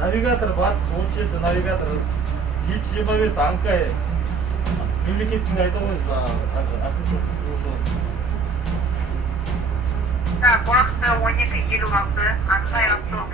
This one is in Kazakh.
навигатор батыс 37 навигатор 725 аңқай мемлекеттің айта қойыңыз әкімшілік құтқарушылар. Так, уақыты 12:56, Аңқай автобус